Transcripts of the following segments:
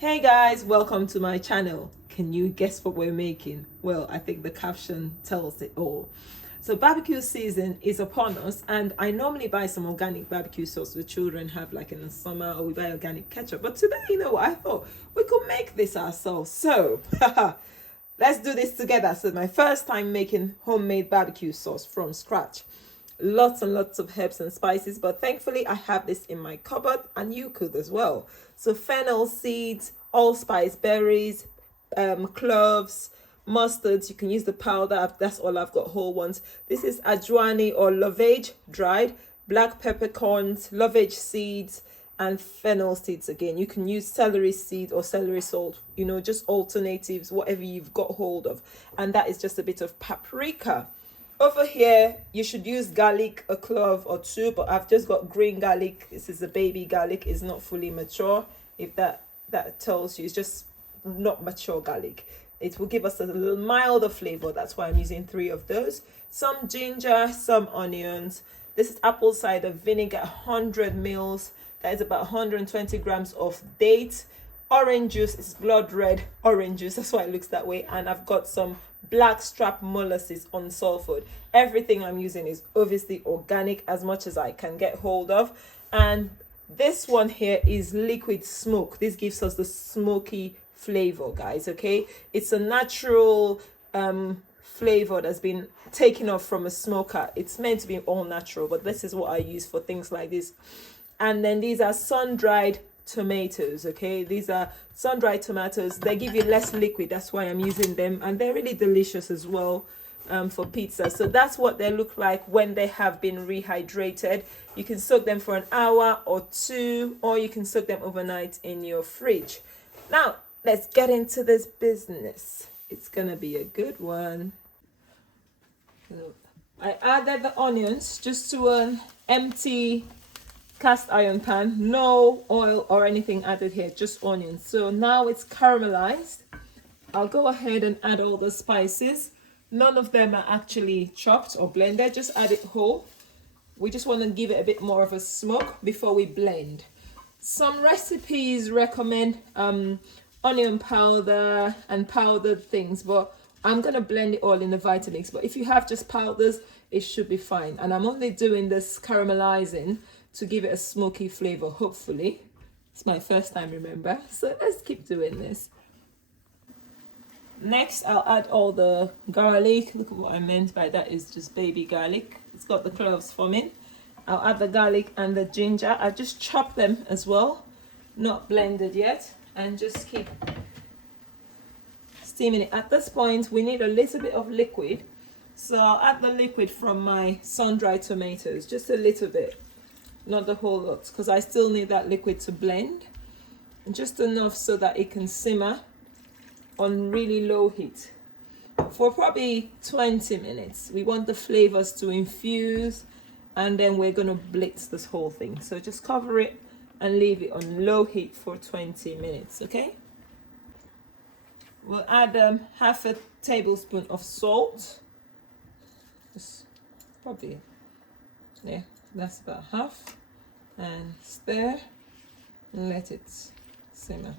Hey guys, welcome to my channel. Can you guess what we're making? Well, I think the caption tells it all. So barbecue season is upon us, and I normally buy some organic barbecue sauce the children have like in the summer, or we buy organic ketchup. But today, you know what, I thought we could make this ourselves. So let's do this together. So my first time making homemade barbecue sauce from scratch. Lots and lots of herbs and spices, but thankfully I have this in my cupboard and you could as well. So fennel seeds, allspice berries, cloves, mustards. You can use the powder. That's all I've got, whole ones. This is ajwani or lovage dried, black peppercorns, lovage seeds, and fennel seeds. Again, you can use celery seed or celery salt, you know, just alternatives, whatever you've got hold of. And that is just a bit of paprika. Over here, you should use garlic, a clove or two, but I've just got green garlic. This is a baby garlic. It's not fully mature. If that tells you, it's just not mature garlic. It will give us a little milder flavor. That's why I'm using 3 of those. Some ginger, some onions. This is apple cider vinegar, 100 mils. That is about 120 grams of dates. Orange juice is blood red orange juice. That's why it looks that way. And I've got some black strap molasses unsulfured. Everything I'm using is obviously organic as much as I can get hold of. And this one here is liquid smoke. This gives us the smoky flavor, guys. Okay, it's a natural flavor that's been taken off from a smoker. It's meant to be all natural, but this is what I use for things like this. And then these are sun-dried tomatoes. Okay, these are sun-dried tomatoes. They give you less liquid, that's why I'm using them, and they're really delicious as well for pizza. So that's what they look like when they have been rehydrated. You can soak them for an hour or 2, or you can soak them overnight in your fridge. Now let's get into this business. It's gonna be a good one. I added the onions just to an empty cast iron pan, no oil or anything added here, just onions. So now it's caramelized. I'll go ahead and add all the spices. None of them are actually chopped or blended, just add it whole. We just want to give it a bit more of a smoke before we blend. Some recipes recommend onion powder and powdered things, but I'm gonna blend it all in the Vitamix. But if you have just powders, it should be fine. And I'm only doing this caramelizing to give it a smoky flavor, hopefully. It's my first time, remember? So let's keep doing this. Next, I'll add all the garlic. Look at what I meant by that is just baby garlic. It's got the cloves forming. I'll add the garlic and the ginger. I just chopped them as well, not blended yet, and just keep steaming it. At this point, we need a little bit of liquid. So I'll add the liquid from my sun-dried tomatoes, just a little bit. Not the whole lot, because I still need that liquid to blend, just enough so that it can simmer on really low heat for probably 20 minutes. We want the flavors to infuse, and then we're going to blitz this whole thing. So just cover it and leave it on low heat for 20 minutes. Okay, we'll add half a tablespoon of salt. Just probably, yeah, that's about half, and stir and let it simmer.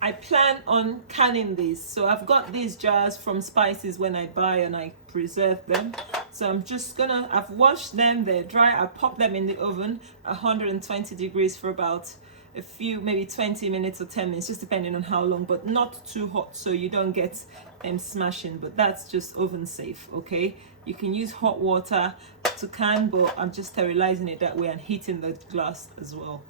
I plan on canning these, so I've got these jars from spices when I buy and I preserve them. So I'm just gonna, I've washed them, they're dry. I pop them in the oven 120 degrees for about a few, maybe 20 minutes or 10 minutes, just depending on how long, but not too hot so you don't get them smashing. But that's just oven safe. Okay, you can use hot water to can, but I'm just sterilizing it that way and heating the glass as well.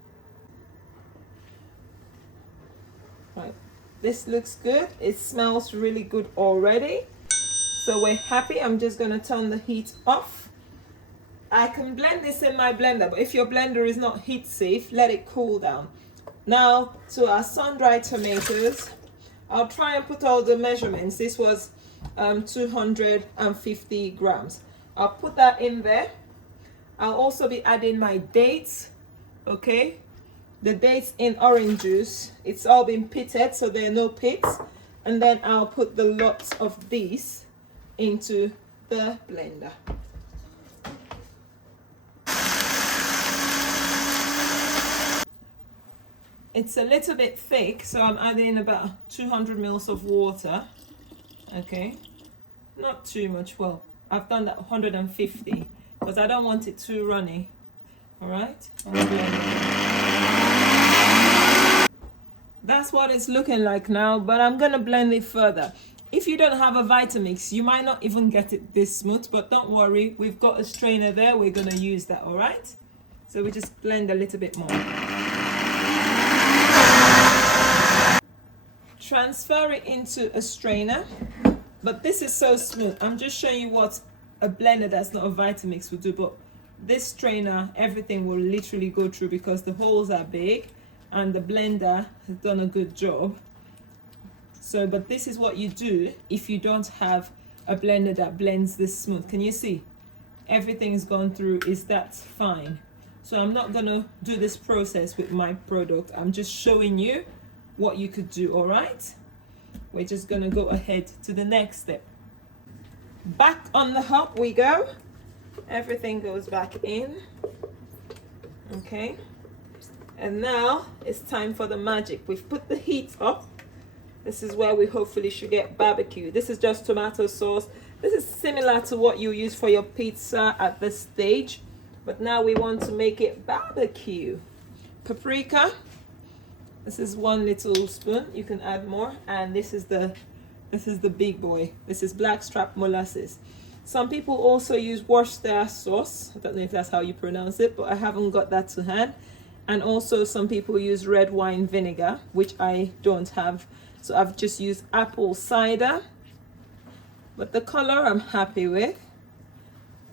Right, this looks good. It smells really good already, so we're happy. I'm just going to turn the heat off. I can blend this in my blender, but if your blender is not heat safe, let it cool down. Now to our sun-dried tomatoes. I'll try and put all the measurements. This was 250 grams. I'll put that in there. I'll also be adding my dates. Okay, the dates in orange juice. It's all been pitted, so there are no pits. And then I'll put the lots of these into the blender. It's a little bit thick, so I'm adding about 200 mils of water. Okay, not too much. Well, I've done that 150 because I don't want it too runny. All right, that's what it's looking like now, but I'm gonna blend it further. If you don't have a Vitamix, you might not even get it this smooth, but don't worry, we've got a strainer there. We're gonna use that. All right, so we just blend a little bit more. Transfer it into a strainer, but this is so smooth. I'm just showing you what a blender that's not a Vitamix would do, but this strainer, everything will literally go through because the holes are big and the blender has done a good job. So, but this is what you do if you don't have a blender that blends this smooth. Can you see? Everything's gone through. Is that fine? So I'm not gonna do this process with my product. I'm just showing you what you could do. All right, we're just gonna go ahead to the next step. Back on the hob we go. Everything goes back in. Okay, and now it's time for the magic. We've put the heat up. This is where we hopefully should get barbecue. This is just tomato sauce. This is similar to what you use for your pizza at this stage, but now we want to make it barbecue. Paprika. This is 1 little spoon. You can add more. And this is the big boy. This is blackstrap molasses. Some people also use Worcestershire sauce. I don't know if that's how you pronounce it, but I haven't got that to hand. And also some people use red wine vinegar, which I don't have. So I've just used apple cider. But the color I'm happy with.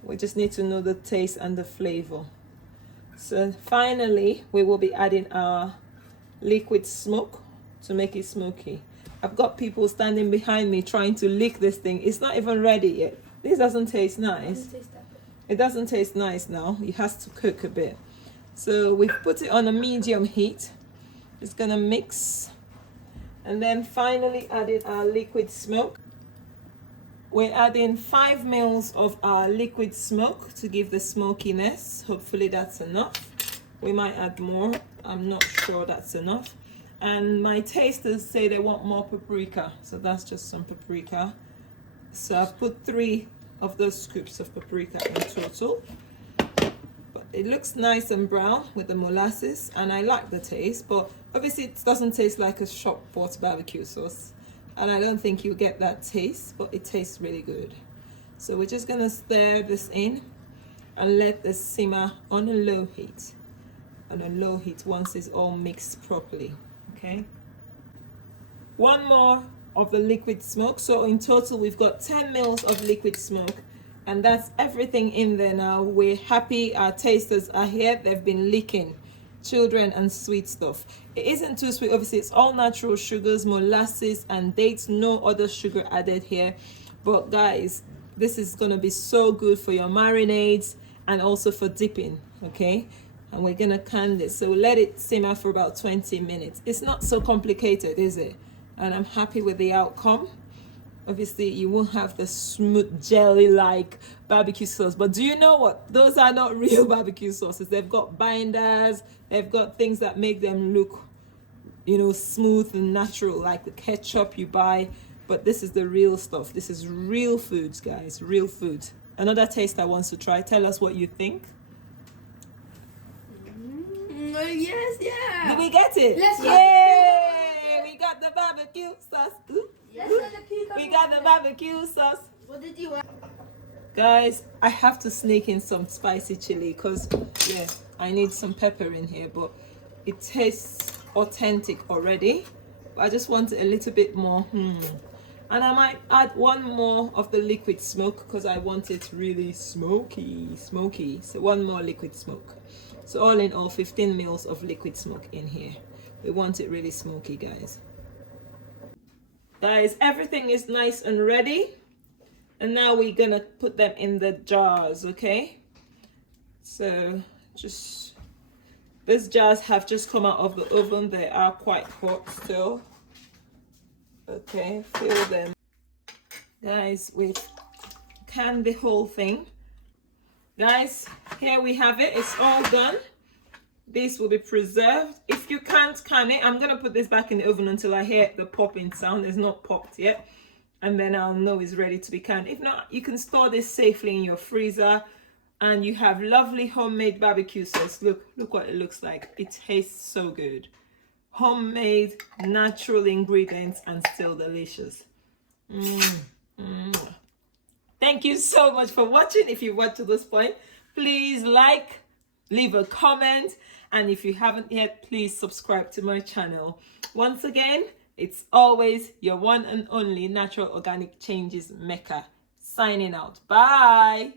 We just need to know the taste and the flavor. So finally, we will be adding our liquid smoke to make it smoky. I've got people standing behind me trying to lick this thing. It's not even ready yet. This doesn't taste nice. It doesn't taste nice now. It has to cook a bit. So we've put it on a medium heat. Just gonna mix. And then finally adding our liquid smoke. We're adding 5 mils of our liquid smoke to give the smokiness. Hopefully that's enough. We might add more. I'm not sure that's enough. And my tasters say they want more paprika. So that's just some paprika. So I've put 3 of those scoops of paprika in total. But it looks nice and brown with the molasses. And I like the taste. But obviously it doesn't taste like a shop bought barbecue sauce. And I don't think you get that taste. But it tastes really good. So we're just going to stir this in. And let this simmer on a low heat. On a low heat once it's all mixed properly. Okay. 1 more of the liquid smoke. So in total we've got 10 mils of liquid smoke, and that's everything in there now. We're happy. Our tasters are here. They've been licking children and sweet stuff. It isn't too sweet. Obviously it's all natural sugars, molasses and dates, no other sugar added here. But guys, this is going to be so good for your marinades and also for dipping. Okay. And we're gonna can this, so let it simmer for about 20 minutes. It's not so complicated, is it? And I'm happy with the outcome. Obviously you won't have the smooth jelly like barbecue sauce, but do you know what, those are not real barbecue sauces. They've got binders, they've got things that make them look, you know, smooth and natural, like the ketchup you buy. But this is the real stuff. This is real foods, guys, real food. Another taster wants to try. Tell us what you think. Yes, yeah. Did we get it? Let's Yay! We got the barbecue sauce. Ooh, Yes, ooh. We got the barbecue sauce. What did you add? Guys, I have to sneak in some spicy chili because, yeah, I need some pepper in here, but it tastes authentic already. But I just want it a little bit more. And I might add 1 more of the liquid smoke because I want it really smoky. So 1 more liquid smoke. So all in all, 15 mils of liquid smoke in here. We want it really smoky, guys. Guys, everything is nice and ready. And now we're gonna put them in the jars, okay? So just, these jars have just come out of the oven. They are quite hot still. Okay, fill them. Guys, we've canned the whole thing. Guys, here we have it. It's all done. this will be preserved. If you can't can it, I'm gonna put this back in the oven until I hear the popping sound. It's not popped yet, and then I'll know it's ready to be canned. If not, you can store this safely in your freezer, and you have lovely homemade barbecue sauce. Look what it looks like. It tastes so good. Homemade, natural ingredients, and still delicious. Thank you so much for watching. If you watched to this point, please like, leave a comment, and if you haven't yet, please subscribe to my channel. Once again, it's always your one and only natural organic changes maker. Signing out. Bye.